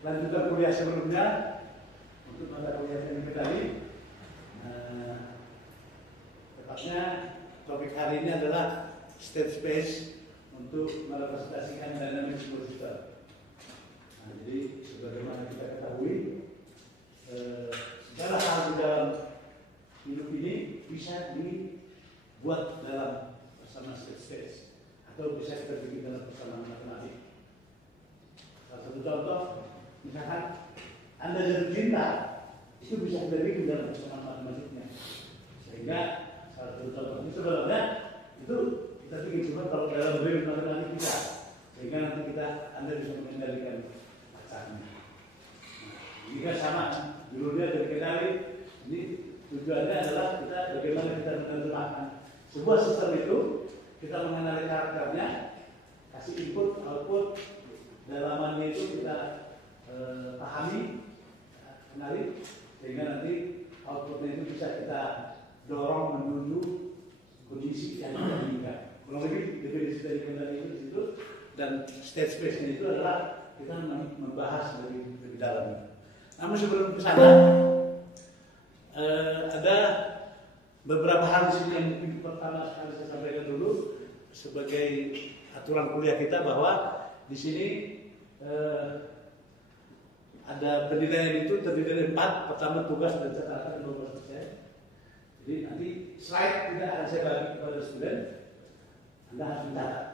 lanjutan kuliah sebelumnya untuk mata kuliah teknik tadi. Tepatnya topik hari ini adalah state space untuk merepresentasikan dynamic small system. Nah, jadi sebagaimana kita ketahui, segala hal di dalam hidup ini bisa dibuat dalam persamaan state space atau bisa kita bikin dalam persamaan matematik. Salah satu contoh, misalkan Anda jatuh cinta, itu bisa kita bikin dalam persamaan matematiknya. Sehingga salah satu contoh ini sebenarnya itu kita bikin cuma kalau dalam game matematik kita, sehingga nanti Anda bisa mengendalikan pacarnya. Jika sama, judulnya terkendali, ini tujuannya adalah bagaimana kita menerjemahkan sebuah sistem itu, kita mengenali karakternya, kasih input, output, dalamannya itu kita pahami, kenali, sehingga nanti outputnya itu bisa kita dorong menuju kondisi yang kita inginkan. Kurang lebih definisi dari kendali itu di situ, dan state space-nya itu adalah kita membahas lebih dalam. Namun sebelum ke sana, ada beberapa hal di sini yang mungkin pertama sekali saya sampaikan dulu sebagai aturan kuliah kita, bahwa di sini ada penilaian itu terdiri dari 4. Pertama, tugas dan catatan 12%. Jadi nanti slide tidak akan saya bagi kepada student, Anda harus mencatat.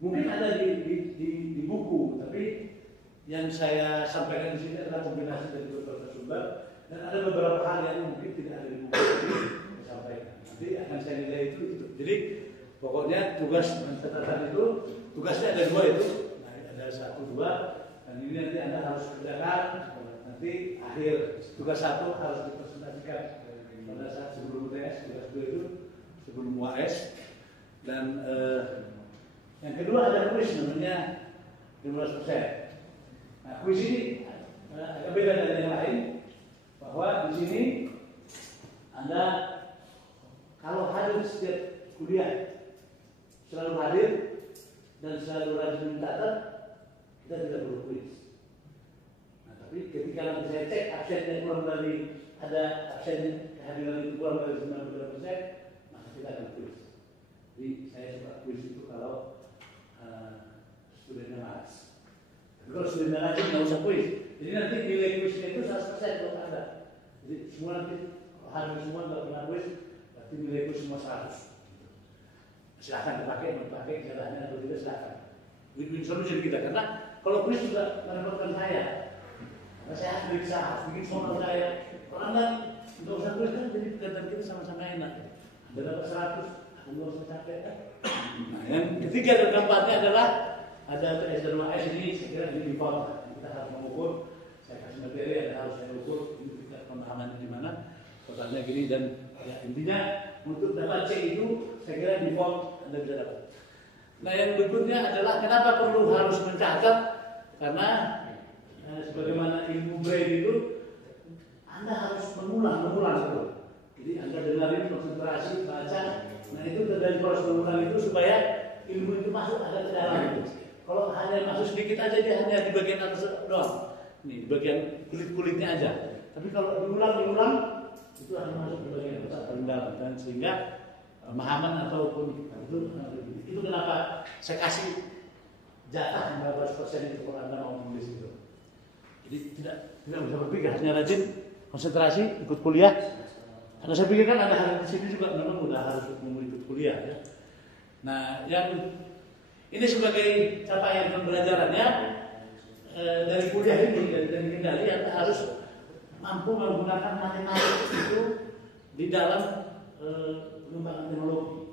Mungkin ada di buku, tapi yang saya sampaikan di sini adalah kombinasi dari beberapa sumber, dan ada beberapa hal yang mungkin tidak ada di buku ini saya sampaikan. Nanti akan saya nilai itu. Jadi pokoknya tugas dan catatan itu, tugasnya ada 2 itu, nah, ada 1, 2, dan ini nanti Anda harus kerjakan. Nanti akhir tugas 1 harus dipresentasikan pada saat sebelum UTS, tugas 2 itu sebelum UAS, dan yang kedua ada kuis namanya 15%. Nah, kuis ini agak beda dari yang lain, bahwa di sini Anda kalau hadir setiap kuliah selalu hadir dan selalu rajin mencatat, kita tidak perlu kuis. Nah, tapi ketika nanti saya cek absennya kurang dari, ada absen kehadiran itu kurang dari 92%, maka kita akan kuis. Jadi saya suka kuis itu kalau studentnya malas. Tapi kalau studentnya rajin nggak usah kuis. Jadi nanti nilai kuisnya itu 100% buat Anda. Jadi semua nanti hadir semua nggak pernah kuis, berarti nilai kuis semua 100. Silahkan dipakai caranya atau tidak, silahkan. Win-win solution kita, karena kalau kuis juga merepotkan saya. Karena saya harus bikin soal saya. Kalau Anda nggak usah kuis kan, jadi kegiatan kita sama-sama enak. Anda dapat 100, aku nggak usah capek. Nah, yang ketiga dan keempatnya adalah ada TS dan UAS ini, saya kira ini default. Kita harus mengukur. Saya kasih materi, Anda harus saya ukur. Ini tingkat pemahaman di mana. Totalnya gini, dan ya, intinya untuk dapat C itu saya kira default Anda bisa dapat. Nah, yang berikutnya adalah kenapa perlu harus mencatat? Karena sebagaimana ilmu brain itu, Anda harus mengulang itu. Jadi Anda dengarin, konsentrasi, baca. Nah, itu dari proses mengulang itu supaya ilmu itu masuk agak ke dalam. Kalau hanya masuk sedikit aja, dia hanya di bagian atas doang. Nih, di bagian kulit-kulitnya aja. Tapi kalau diulang, itu akan masuk ke bagian paling dalam, dan sehingga pemahaman ataupun itu kenapa saya kasih jatah 15% itu kalau Anda mau menulis itu. Jadi tidak bisa berpikir, hanya rajin konsentrasi, ikut kuliah. Karena saya pikir kan ada hal di sini juga memang udah harus ikut kuliah ya. Nah, yang ini sebagai capaian pembelajarannya dari kuliah ini, dari kendali, Anda harus mampu menggunakan matematik itu di dalam pengembangan teknologi.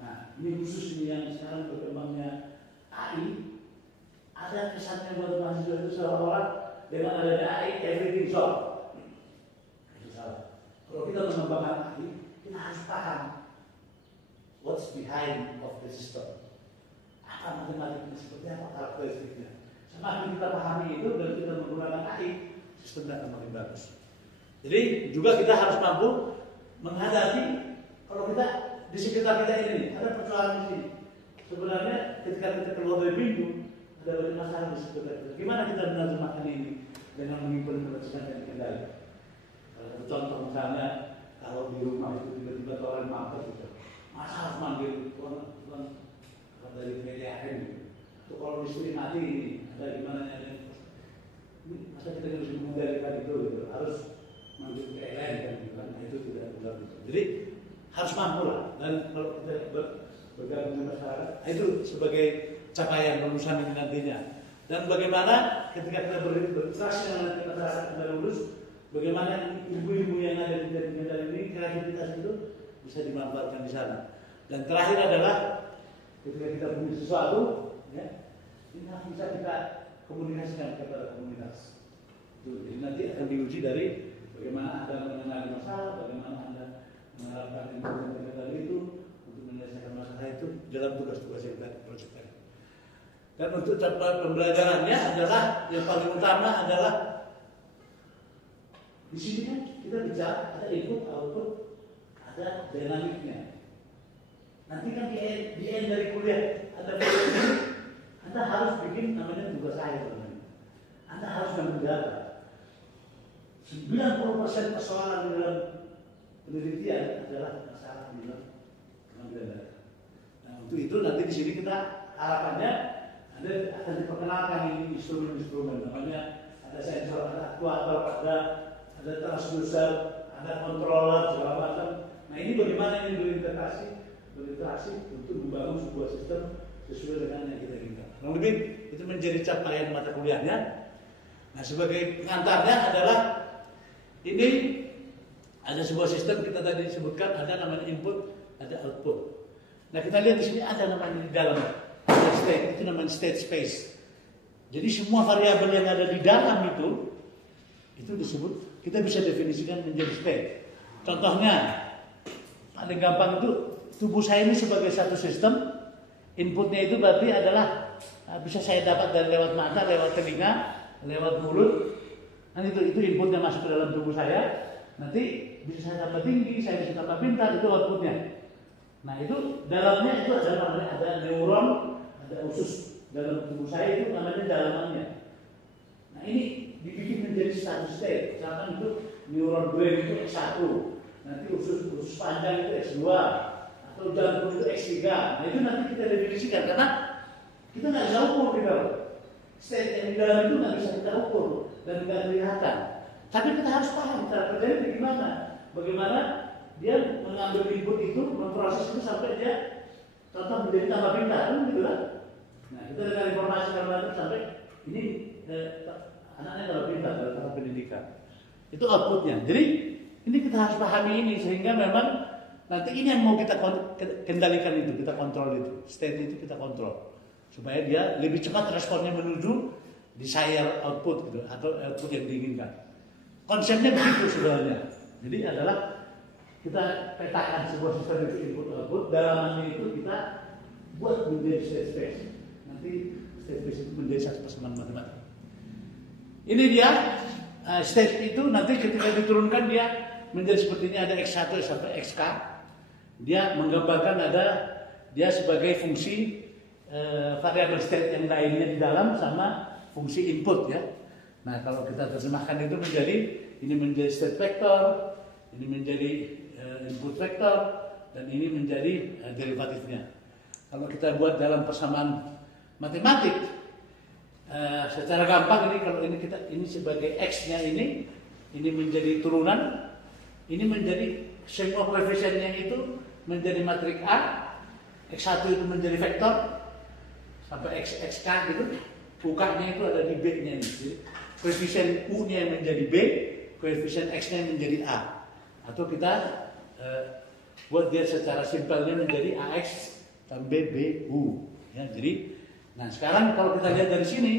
Nah, ini khusus ini yang sekarang berkembangnya AI. Ada kesannya buat mahasiswa itu seolah-olah dengan adanya AI everything solved. Itu salah. Kalau kita mengembangkan AI, kita harus paham what's behind of the system. Apa matematiknya, seperti apa karakteristiknya. Semakin kita pahami itu dan kita menggunakan AI, sistemnya akan makin bagus. Jadi juga kita harus mampu menghadapi kalau kita di sekitar kita ini ada persoalan di sini. Sebenarnya ketika kita keluar dari pintu, ada banyak masalah di situ. Gimana kita menerjemahkan ini dengan mengimplementasikan dan dikendali? Contoh misalnya kalau di rumah itu tiba-tiba orang mampet gitu, masa harus manggil tuan dari PDAM gitu. Atau kalau listrik mati ini ada gimana nya? Masa kita harus mengendalikan itu gitu, harus manggil PLN kan gitu kan? Itu tidak benar gitu. Jadi harus mampu lah, dan kalau kita bergabung dengan masyarakat, itu sebagai capaian lulusan ini nantinya. Dan bagaimana ketika kita berinteraksi dengan masyarakat yang lulus, bagaimana ilmu-ilmu yang ada di dalam ini, kreativitas itu bisa dimanfaatkan di sana. Dan terakhir adalah ketika kita punya sesuatu, ya, ini harus bisa kita komunikasikan kepada komunitas. Jadi nanti akan diuji dari bagaimana Anda mengenali masalah, bagaimana Anda menerapkan ilmu itu untuk menyelesaikan masalah itu dalam tugas-tugas yang tadi proyek. Dan untuk pembelajarannya adalah yang paling utama adalah di sini kan kita bicara ada input, output, ada dinamiknya. Nanti kan di end dari kuliah Anda harus bikin namanya tugas akhir. Anda harus menjawab 90% persoalan di dalam penelitian adalah masalah di dalam pengambilan data. Nah, untuk itu nanti di sini kita harapannya Anda akan diperkenalkan ini instrumen-instrumen, namanya ada sensor, ada aktuator, ada transducer, ada controller, segala macam. Nah, ini bagaimana ini berinteraksi untuk membangun sebuah sistem sesuai dengan yang kita inginkan. Kurang lebih itu menjadi capaian mata kuliahnya. Nah, sebagai pengantarnya adalah ini ada sebuah sistem kita tadi sebutkan, ada namanya input, ada output. Nah, kita lihat di sini ada namanya di dalam ada state, itu namanya state space. Jadi semua variabel yang ada di dalam itu disebut, kita bisa definisikan menjadi state. Contohnya paling gampang itu tubuh saya ini sebagai satu sistem, inputnya itu berarti adalah bisa saya dapat dari lewat mata, lewat telinga, lewat mulut. Nanti itu inputnya masuk ke dalam tubuh saya. Nanti bisa saya tambah tinggi, saya bisa tambah pintar, itu outputnya. Nah, itu dalamnya itu ada neuron, ada usus dalam tubuh saya, itu namanya dalamannya. Nah, ini dibikin menjadi satu state. Misalkan itu neuron brain itu X1, nanti usus panjang itu X2, atau jantung itu X3. Nah, itu nanti kita definisikan karena kita nggak bisa ukur di dalam. State yang di dalam itu nggak bisa kita ukur dan nggak kelihatan. Tapi kita harus paham cara kerjanya bagaimana. Bagaimana dia mengambil input itu, memproses itu sampai dia contoh menjadi tambah pintar, kan gitu kan? Nah, kita dengan informasi itu sampai ini anaknya tambah pintar dalam tahap pendidikan. Itu outputnya. Jadi ini kita harus pahami ini sehingga memang nanti ini yang mau kita kendalikan itu, kita kontrol itu, state itu kita kontrol supaya dia lebih cepat responnya menuju desired output gitu atau output yang diinginkan. Konsepnya begitu sebenarnya. Jadi adalah kita petakan sebuah sistem itu input output, dalamannya itu kita buat menjadi state space. Nanti state space itu menjadi satu persamaan matematika. Ini dia state itu nanti ketika diturunkan dia menjadi seperti ini, ada X1 sampai XK. Dia menggambarkan ada dia sebagai fungsi variabel state yang lainnya di dalam sama fungsi input ya. Nah, kalau kita terjemahkan itu ini menjadi state vector, ini menjadi input vector, dan ini menjadi derivatifnya. Kalau kita buat dalam persamaan matematik, secara gampang ini kalau ini sebagai x-nya ini menjadi turunan, ini menjadi semua koefisiennya itu menjadi matrik A, x1 itu menjadi vektor sampai xk gitu. UK-nya itu ada di B-nya ini. Jadi, koefisien U-nya menjadi B, koefisien X-nya menjadi A. Atau kita buat dia secara simpelnya menjadi AX tambah BU. Ya, jadi, nah sekarang kalau kita lihat dari sini,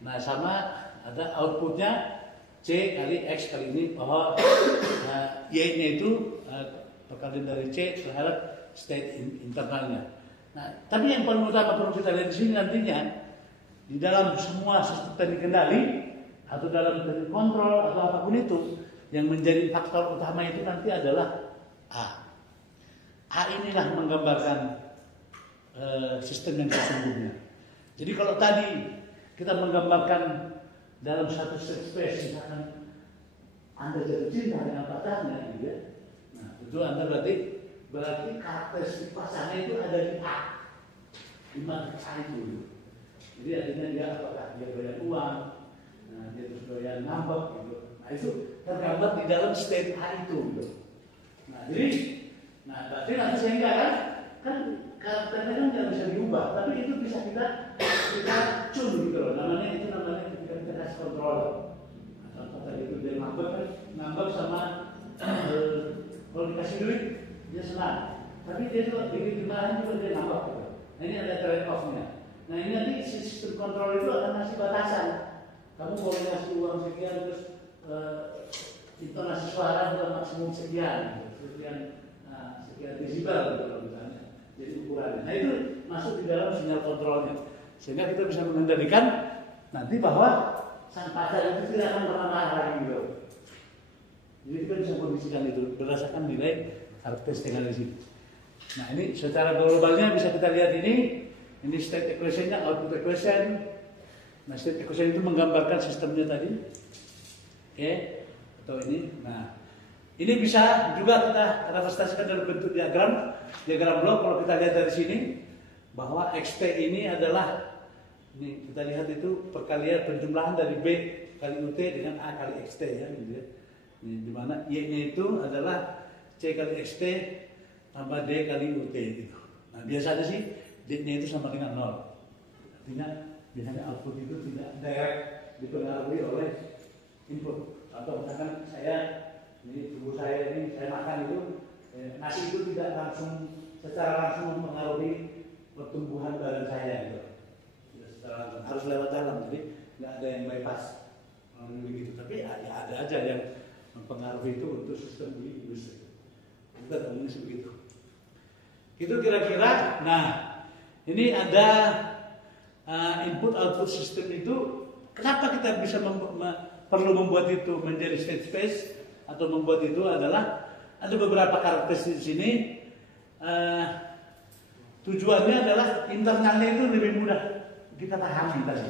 nah sama ada outputnya C kali X kali ini, bahwa Y-nya itu perkalian dari C terhadap state internalnya. Nah, tapi yang paling utama perlu kita lihat di sini nantinya, di dalam semua sistem teknik kendali atau dalam teknik kontrol atau apapun itu, yang menjadi faktor utama itu nanti adalah A. A inilah menggambarkan sistem yang sesungguhnya. Jadi kalau tadi kita menggambarkan dalam satu space, misalkan Anda jatuh cinta dengan pacarnya, gitu ya. Nah, itu Anda berarti karakteristik pasangan itu ada di A, di matriks A itu. Jadi artinya dia apakah dia banyak uang, nah, dia terus doyan ngambek, gitu. Nah itu tergambar di dalam state A itu, gitu. Nah jadi, berarti nanti sehingga kan karakternya kan tidak bisa diubah, tapi itu bisa kita tune gitu loh. Namanya ketika kita kasih kontrol. Nah, contoh tadi itu dia ngambek sama kalau dikasih duit dia senang, tapi dia juga begitu dimarahin juga dia ngambek. Gitu. Nah ini ada trade off-nya. Nah ini nanti sistem kontrol itu akan ngasih batasan. Kamu boleh ngasih uang sekian terus intonasi suara juga maksimum sekian, sekian desibel gitu kalau misalnya. Jadi ukurannya. Nah itu masuk di dalam sinyal kontrolnya, sehingga kita bisa mengendalikan nanti bahwa sang pacar itu tidak akan pernah marah lagi gitu. Jadi kita bisa kondisikan itu berdasarkan nilai karakteristik yang ada di sini. Nah ini secara globalnya bisa kita lihat ini state equation-nya, output equation. Nah state equation itu menggambarkan sistemnya tadi, oke, atau ini. Nah ini bisa juga kita representasikan dalam bentuk diagram blok. Kalau kita lihat dari sini bahwa xt ini adalah, ini kita lihat itu perkalian penjumlahan dari b kali ut dengan a kali xt ya, gitu ya. Ini dimana y-nya itu adalah c kali xt tambah d kali ut gitu. Nah biasanya sih d-nya itu sama dengan 0. Artinya biasanya output itu tidak direct dipengaruhi oleh input. Atau misalkan ini tubuh saya ini saya makan itu nasi itu tidak secara langsung mempengaruhi pertumbuhan badan saya gitu. Harus lewat dalam, jadi nggak ada yang bypass begitu. Tapi ya ada aja yang mempengaruhi itu untuk sistem di industri. Kita ngomongnya sebegitu. Itu kira-kira. Nah, ini ada input output sistem itu. Kenapa kita bisa perlu membuat itu menjadi state space atau membuat itu adalah ada beberapa karakteristik di sini. Tujuannya adalah internalnya itu lebih mudah kita pahami tadi.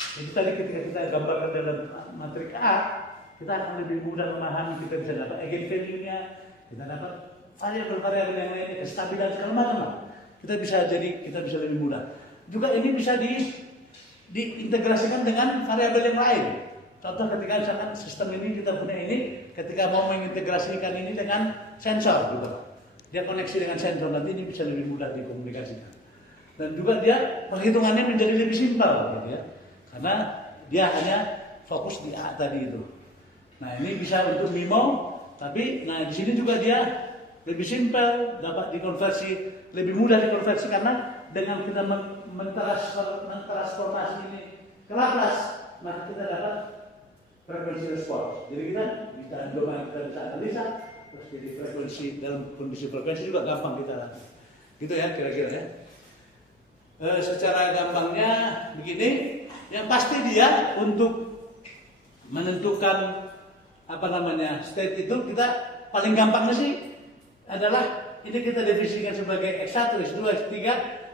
Jadi tadi ketika kita gambarkan dalam matriks A, kita akan lebih mudah memahami. Kita bisa dapat eigenvalue-nya, kita dapat variabel-variabel yang lainnya, kestabilan segala macam. Kita bisa lebih mudah. Juga ini bisa diintegrasikan dengan variabel yang lain. Contoh ketika misalkan sistem ini kita punya ini, ketika mau mengintegrasikan ini dengan sensor, gitu. Dia koneksi dengan sensor, nanti ini bisa lebih mudah dikomunikasikan. Dan juga dia perhitungannya menjadi lebih simpel, gitu ya. Karena dia hanya fokus di A tadi itu. Nah ini bisa untuk MIMO, tapi di sini juga dia lebih simpel, dapat dikonversi, lebih mudah dikonversi karena dengan kita mentransformasi ini ke Laplace, maka kita dapat frekuensi respons. Jadi kita bisa analisa, terus jadi frekuensi dalam kondisi frekuensi juga gampang kita latih. Gitu ya kira-kira ya. Secara gampangnya begini, yang pasti dia untuk menentukan state itu kita paling gampangnya sih adalah ini kita definisikan sebagai X1, X2, X3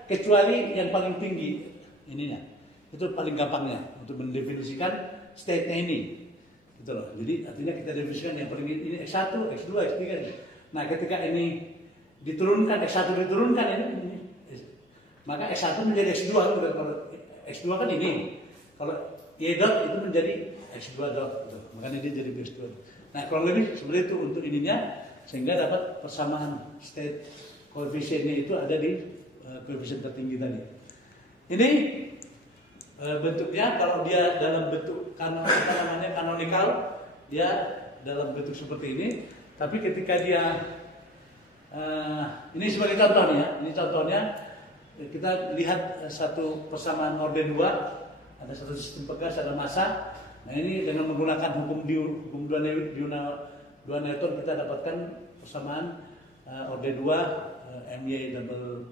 kecuali yang paling tinggi ininya. Itu paling gampangnya untuk mendefinisikan state-nya ini. Gitu loh. Jadi artinya kita definisikan yang paling ini X1, X2, X3. Nah, ketika ini diturunkan X1 diturunkan ini maka X1 menjadi X2. Kalau X2 kan ini. Kalau Y dot itu menjadi X2 dot gitu. Makanya dia jadi X2. Nah, kalau lebih seperti itu untuk ininya sehingga dapat persamaan state koefisiennya itu ada di koefisien tertinggi tadi. Ini bentuknya kalau dia dalam bentuk canonical, dia dalam bentuk seperti ini. Tapi ketika dia ini sebagai contohnya, ini contohnya kita lihat satu persamaan orde 2, ada satu sistem pegas, ada massa. Nah ini dengan menggunakan hukum dua Newton kita dapatkan persamaan orde 2 my double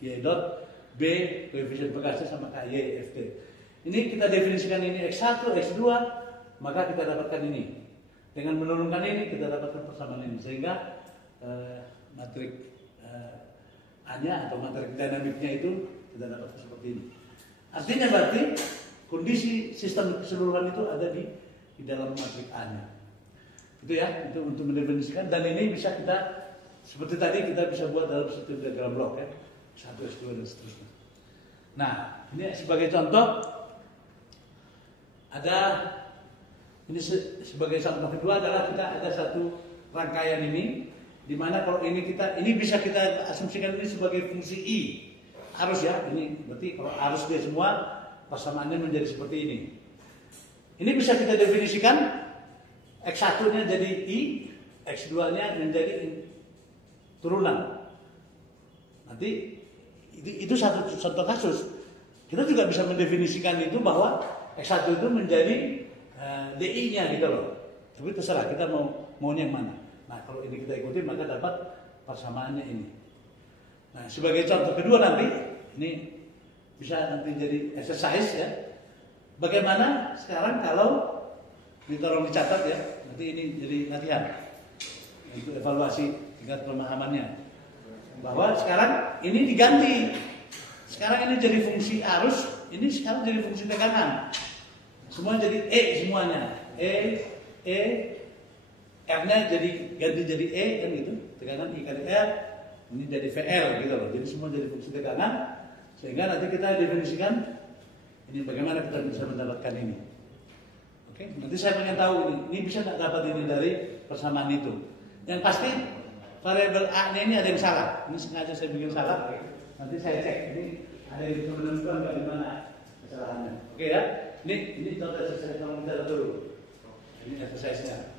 y dot b koefisien pegasnya sama ky ft. Ini kita definisikan ini x1 x2, maka kita dapatkan ini. Dengan menurunkan ini kita dapatkan persamaan ini sehingga matrik A-nya atau materi dinamiknya itu kita dapatkan seperti ini. Artinya berarti kondisi sistem keseluruhan itu ada di dalam matrik A-nya. Itu ya, itu untuk mendefinisikan. Dan ini bisa kita, seperti tadi kita bisa buat dalam satu diagram blok ya, 1, S2 dan seterusnya. Nah, ini sebagai contoh ada, ini sebagai contoh kedua adalah kita ada satu rangkaian ini, di mana kalau ini bisa kita asumsikan ini sebagai fungsi I. Arus ya, ini berarti kalau arus dia semua persamaannya menjadi seperti ini. Ini bisa kita definisikan X1-nya jadi I, X2-nya menjadi turunan. Nanti itu satu contoh kasus. Kita juga bisa mendefinisikan itu bahwa X1 itu menjadi DI-nya gitu loh. Tapi terserah kita maunya yang mana. Nah, kalau ini kita ikuti maka dapat persamaannya ini. Nah, sebagai contoh kedua nanti, ini bisa nanti jadi exercise ya. Bagaimana sekarang kalau, ini tolong dicatat ya, nanti ini jadi latihan untuk evaluasi tingkat pemahamannya. Bahwa sekarang ini diganti. Sekarang ini jadi fungsi arus, ini sekarang jadi fungsi tekanan. Semua jadi E semuanya. R-nya ganti jadi E kan gitu. Tekanan I kali R. Ini jadi VL gitu loh. Jadi semua jadi fungsi tekanan. Sehingga nanti kita definisikan ini bagaimana kita bisa mendapatkan ini. Oke, nanti saya ingin tahu ini bisa nggak dapat ini dari persamaan itu. Yang pasti variabel A-nya ini ada yang salah. Ini sengaja saya bikin salah. Nanti saya cek ini ada yang bisa menentukan bagaimana kesalahannya. Oke ya. Ini contoh exercise yang kita dulu. Ini exercise-nya.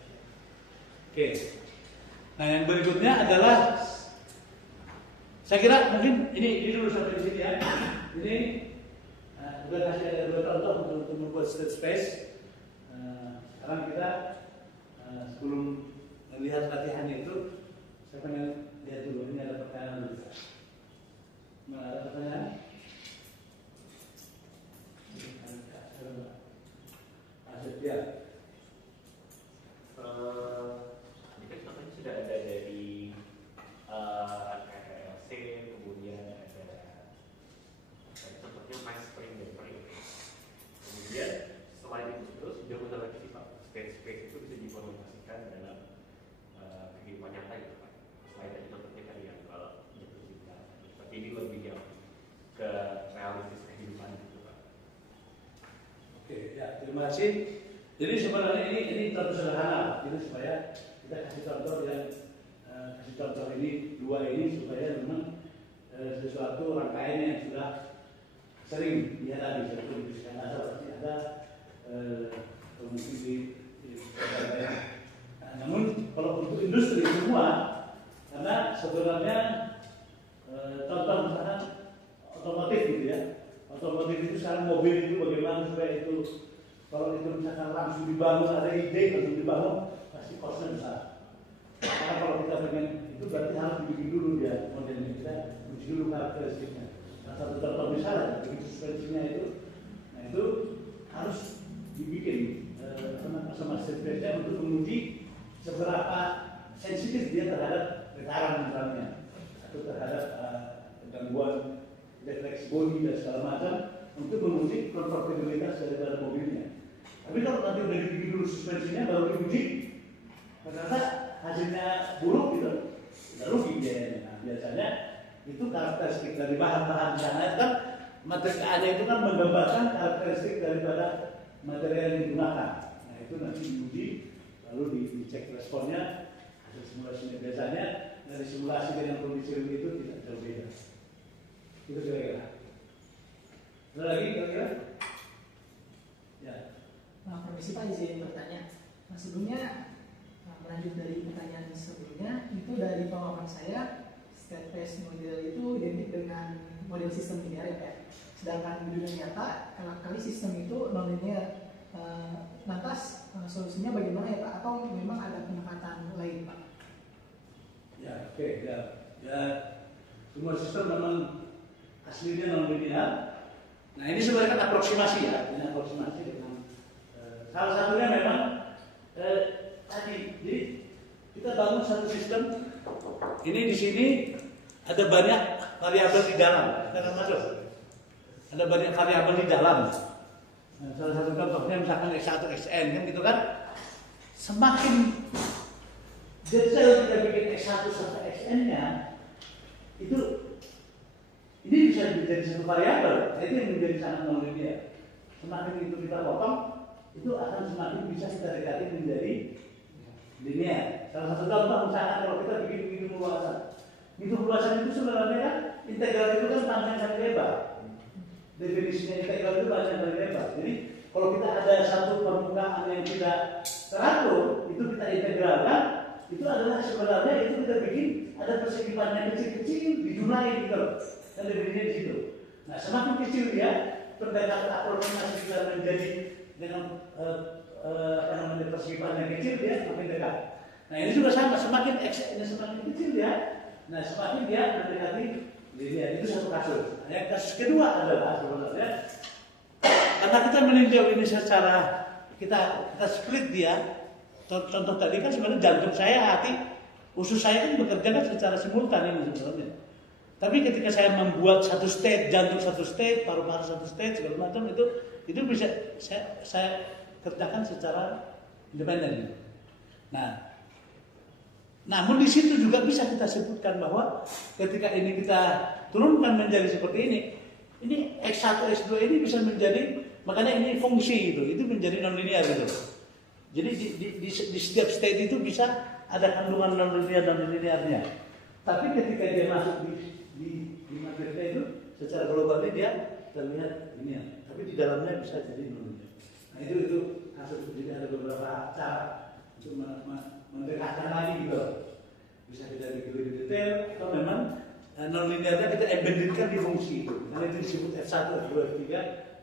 Oke. Nah, yang berikutnya adalah saya kira mungkin ini dulu sampai di sini ya. Ini sudah kasih ada dua contoh untuk membuat state space. Sekarang kita sebelum melihat latihannya itu, saya pengen lihat dulu ini ada pertanyaan dulu. Ada pertanyaan? Ya. Tadi kan contohnya sudah ada dari RLC, kemudian ada contohnya mass spring dan spring. Kemudian setelah itu terus sudah mudah lagi sih Pak, state space itu bisa diimplementasikan dalam kehidupan nyata gitu Pak. Selain tadi contohnya tadi yang kalau seperti ini lebih yang ke realistis kehidupan gitu Pak. Oke, ya terima kasih. Jadi sebenarnya ini contoh sederhana, jadi supaya kita kasih contoh ini dua ini supaya memang sesuatu rangkaian yang sudah sering dihadapi. Seperti di Kanada pasti ada mungkin di namun kalau untuk industri semua, karena sebenarnya contoh misalkan otomotif gitu ya, otomotif itu sekarang mobil itu bagaimana supaya itu kalau itu misalkan langsung dibangun, ada ide langsung dibangun, pasti costnya besar. Karena kalau kita pengen itu berarti harus dibikin dulu dia modelnya, kita uji dulu karakteristiknya. Nah, satu contoh misalnya, begitu suspensinya itu, nah itu harus dibikin sama suspensinya untuk menguji seberapa sensitif dia terhadap getaran misalnya, atau terhadap gangguan refleksi bodi dan segala macam, untuk menguji konfortabilitas daripada mobilnya. Tapi kalau nanti udah dibikin dulu suspensinya baru diuji, ternyata hasilnya buruk gitu, udah rugi biayanya. Nah, biasanya itu karakteristik dari bahan-bahan di sana kan, materi ada itu kan menggambarkan karakteristik daripada materi yang digunakan. Nah itu nanti diuji, lalu dicek responnya, hasil simulasinya biasanya dari simulasi dengan kondisi itu tidak jauh beda. Itu kira-kira. Ada lagi kira-kira? Ya. Nah, permisi Pak, izin bertanya. Nah, sebelumnya melanjut dari pertanyaan sebelumnya, itu dari pengalaman saya, state space model itu identik dengan model sistem linear ya. Sedangkan di dunia nyata, kali sistem itu non-linear. Lantas solusinya bagaimana ya Pak? Atau memang ada pendekatan lain Pak? Ya, oke, ya. Semua sistem memang aslinya non-linear. Nah ini sebenarnya kan aproksimasi ya, ini aproksimasi dengan salah satunya memang tadi, jadi kita bangun satu sistem. Ini di sini ada banyak variabel di dalam. Kita masuk. Ada banyak variabel di dalam. Nah, salah satu contohnya misalkan X1, Xn kan gitu kan. Semakin detail kita bikin X1 sampai Xn-nya, itu ini bisa menjadi satu variabel. Itu yang menjadi sangat nonlinear. Semakin itu kita potong, itu akan semakin bisa kita dekati menjadi linear. Salah satu contoh misalkan kalau kita bikin hitung luasan. Hitung luasan itu sebenarnya kan integral itu kan panjang kali lebar. Definisinya integral itu panjang kali lebar. Jadi kalau kita ada satu permukaan yang tidak teratur, itu kita integralkan, itu adalah sebenarnya itu kita bikin ada persekipannya kecil-kecil dijumlahin gitu. Dan definisinya di situ. Nah, semakin kecil dia, pendekatan aproksimasi kita menjadi dengan persekipannya kecil dia semakin dekat. Nah, ini juga sama, semakin X ini semakin kecil dia, nah semakin dia mendekati linear. Itu satu kasus. Nah, yang kasus kedua adalah sebenarnya karena kita meninjau ini secara kita split dia. Contoh tadi kan sebenarnya jantung saya, hati, usus saya kan bekerja kan secara simultan ini sebenarnya. Tapi ketika saya membuat satu state, jantung satu state, paru-paru satu state, segala macam itu bisa saya kerjakan secara independen. Nah, namun di situ juga bisa kita sebutkan bahwa ketika ini kita turunkan menjadi seperti ini X1, X2 ini bisa menjadi, makanya ini fungsi itu menjadi nonlinear gitu. Jadi di setiap state itu bisa ada kandungan nonlinear dan linearnya. Tapi ketika dia masuk di materinya itu secara globalnya dia terlihat linear. Tapi di dalamnya bisa jadi nonlinear. Nah itu kasus. Jadi ada beberapa cara untuk mendekatkan lagi gitu. Bisa kita bikin lebih detail atau memang nonlinearnya kita embeddedkan di fungsi itu. Karena itu disebut F1, F2, F3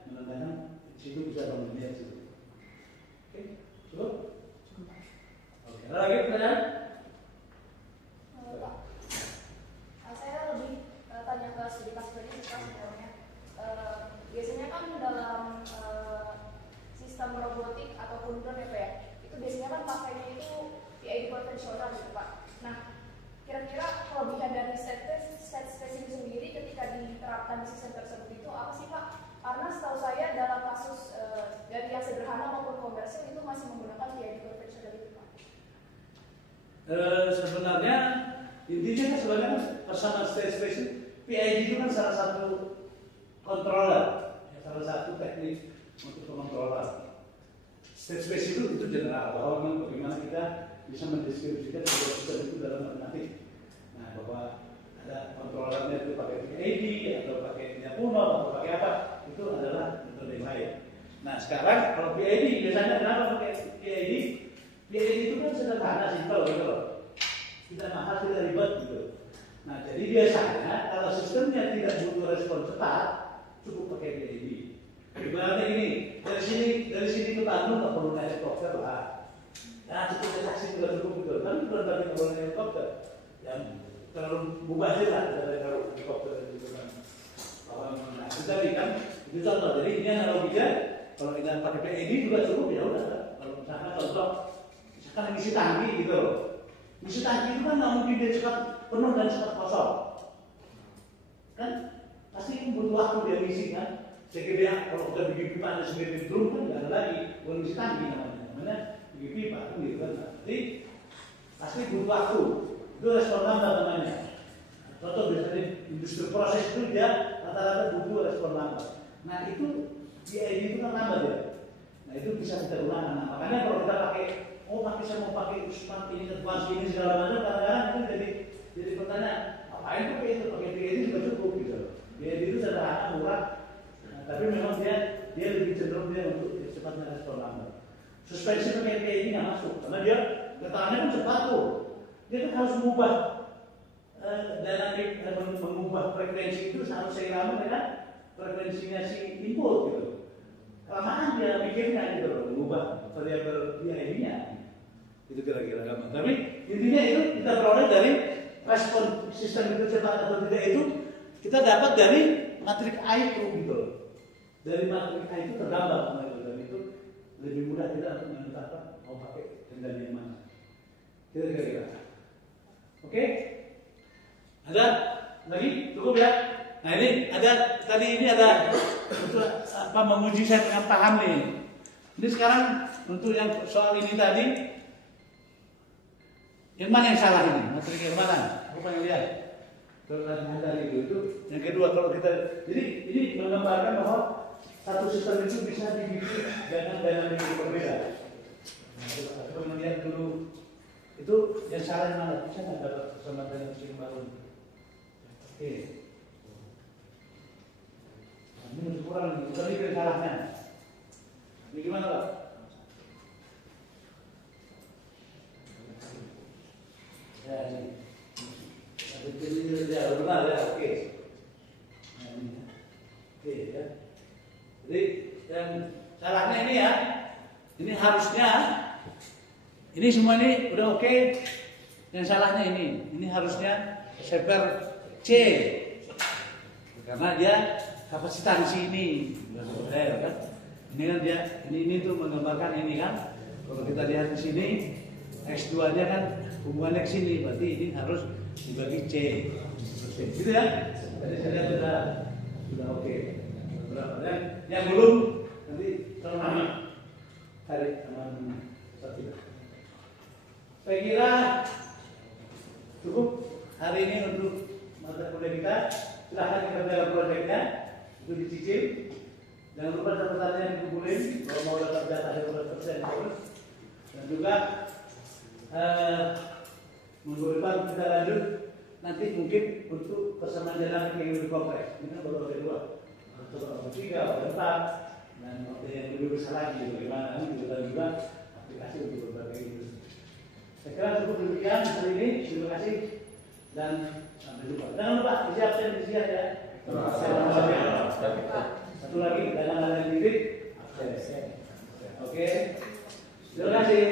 menandakan situ bisa nonlinear situ. Oke, cukup? Oke, ada lagi pertanyaan? Saya lebih tanya ke studi kasus ini sebenarnya. Biasanya kan dalam sistem robotik ataupun drone ya, itu biasanya kan pakainya itu PID konvensional gitu Pak. Nah, kira-kira kelebihan dari set space itu sendiri ketika diterapkan di sistem tersebut itu apa sih Pak? Karena setahu saya dalam kasus dari yang sederhana maupun komersil itu masih menggunakan PID konvensional itu Pak. Sebenarnya intinya kan sebenarnya persamaan state space PID itu kan salah satu controller, salah satu teknik untuk pengontrolan. State space itu general bahwa memang bagaimana kita bisa mendeskripsikan sebuah sistem itu dalam matematik. Nah, bahwa ada kontrolernya itu pakai PID atau pakai Puno atau pakai apa, itu adalah metode yang lain. Nah, sekarang kalau PID biasanya kenapa pakai PID? PID itu kan sederhana, simpel gitu loh. Tidak mahal, tidak ribet gitu. Nah, jadi biasanya kalau sistemnya tidak butuh respon cepat, cukup pakai PID. Ibaratnya ini, dari sini ke Bandung nggak perlu naik helikopter lah. Nah, cukup naik taksi juga cukup gitu. Tapi bukan berarti nggak perlu naik helikopter. Yang terlalu mubazir lah dari helikopter itu kan. Nah, tetapi kan itu contoh. Jadi ini analoginya kalau kita pakai PID juga cukup ya udah. Kalau misalkan contoh, misalkan ngisi tangki gitu loh. Ngisi tangki itu kan nggak mungkin dia cepat penuh dan cepat kosong. Kan pasti butuh waktu dia ngisi kan. Sehingga dia kalau udah bikin pipa ada sendiri drum kan nggak ada lagi bukan ngisi tangki namanya bikin pipa kan gitu kan. Jadi pasti butuh waktu. Itu respon lambat namanya. Contoh biasanya industri proses itu dia rata-rata butuh respon lambat. Nah itu PID itu kan lambat ya. Nah itu bisa kita ulang. Nah, makanya kalau kita pakai saya mau pakai smart ini, advance ini segala macam, kadang-kadang itu jadi pertanyaan, apain pakai itu? Pakai PID juga cukup gitu. PID itu sederhana, murah, nah, tapi memang dia lebih cenderung dia untuk cepatnya respon lambat. Suspensi pakai PID nggak masuk, karena dia getarannya kan cepat tuh. Dia kan harus mengubah dinamik, mengubah frekuensi itu harus seirama dengan frekuensinya si input gitu. Kelamaan dia mikirnya gitu loh, mengubah variabel PID-nya. Itu kira-kira gampang. Tapi intinya itu kita peroleh dari respon sistem itu cepat atau tidak itu kita dapat dari matrik A itu gitu. Dari matrik A itu tergambar dan itu lebih mudah kita untuk menentukan mau pakai kendali yang mana. Kira-kira. Oke? Ada Lagi? Cukup ya? Nah ini ada, tadi ini ada untuk apa menguji saya dengan paham nih. Ini sekarang untuk yang soal ini tadi, yang mana yang salah ini? Materi yang mana? Aku pengen lihat. Kalau tadi itu, yang kedua kalau kita, jadi ini menggambarkan bahwa satu sistem itu bisa dibikin dengan dinamika yang berbeda. Nah, aku melihat dulu itu yang salah yang mana? Bisa nggak dapat sama dengan sistem baru? Oke. Nah, ini masih kurang nih. Bukan itu yang salahnya. Ini gimana Pak? Ya ini. Ini ya benar ya. Oke. Nah ini. Oke ya. Jadi yang salahnya ini ya. Ini harusnya. Ini semua ini udah oke. Yang salahnya ini. Ini harusnya seper C, karena dia kapasitansi ini, kan? Ini kan dia, ini tuh menggambarkan ini kan. Kalau kita lihat di sini, X2-nya kan hubungannya ke sini, berarti ini harus dibagi C, gitu ya? Tadi saya lihat sudah oke. Berapa? Yang belum nanti kalau nama tarik sama satu. Saya kira cukup hari ini untuk mata kuliah kita. Silahkan dikerjakan proyeknya, itu dicicil. Jangan lupa catatannya dikumpulin kalau mau dapat jatah 12% terus. Dan juga minggu depan kita lanjut nanti mungkin untuk persamaan jalan yang lebih kompleks. Ini kan baru ada 2, atau 3, atau 4, dan yang lebih besar lagi bagaimana ini kita juga aplikasi untuk berbagai itu. Saya kira cukup demikian hari ini. Terima kasih dan sampai jumpa. Jangan lupa disiapkan ya. Satu lagi dalam hal titik. Oke. Terima kasih.